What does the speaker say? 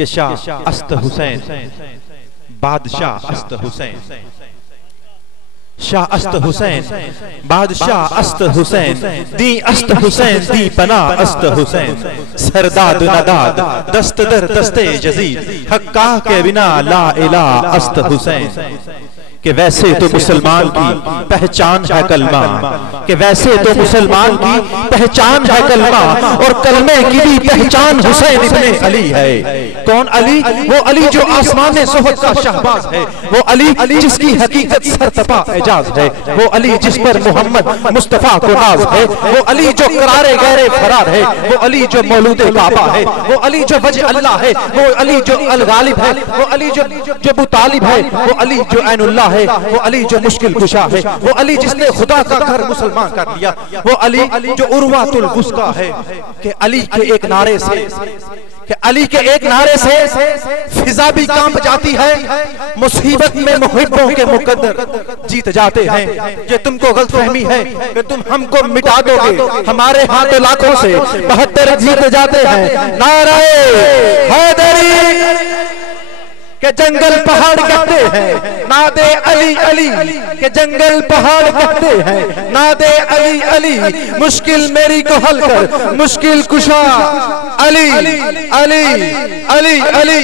कि शाह अस्त हुसैन, बादशाह अस्त हुसैन, शाह अस्त हुसैन, बादशाह अस्त हुसैन, दी अस्त हुसैन, दी पना अस्त हुसैन, सरदाद नदाद दस्त दर दस्ते जजीद, हक्का के बिना ला इला अस्त हुसैन। कि वैसे तो मुसलमान की पहचान है कलमा, कि वैसे तो मुसलमान की पहचान है कलमा, और कलमे की भी पहचान हुसैन इब्ने अली है। कौन अली? वो अली जो आसमान सोहत का शहबाज है, वो अली जिसकी हकीकत सरतपा एजाज है, वो अली जिस पर मोहम्मद मुस्तफा को नाज है, वो अली जो करारे गहरे फरार है, वो अली जो मौलूदे काबा है, वो अली जो वजह अल्लाह है, वो अली जो अल गालिब है, वो अली जो अबू तालिब है, वो अली जो ऐनुल्लाह है, वो अली जो मुश्किल कुशा है, वो अली जिसने खुदा का घर मुसलमान कर लिया, वो अली जो उर्वातुल वुस्का है। कि अली के एक नारे से, कि अली के एक नारे से फिजा भी कांप जाती है, मुसीबत में मुहिब्बों के मुकद्दर जीत जाते हैं। ये तुमको गलतफहमी है कि तुम हमको मिटा दोगे, हमारे हाथों लाखों से 72 जीत जाते हैं। नाराए हैदरी के जंगल पहाड़ कहते हैं, नादे अली अली के जंगल पहाड़ कहते हैं, नादे अली अली मुश्किल मेरी को हल कर, मुश्किल कुशा अली अली अली अली।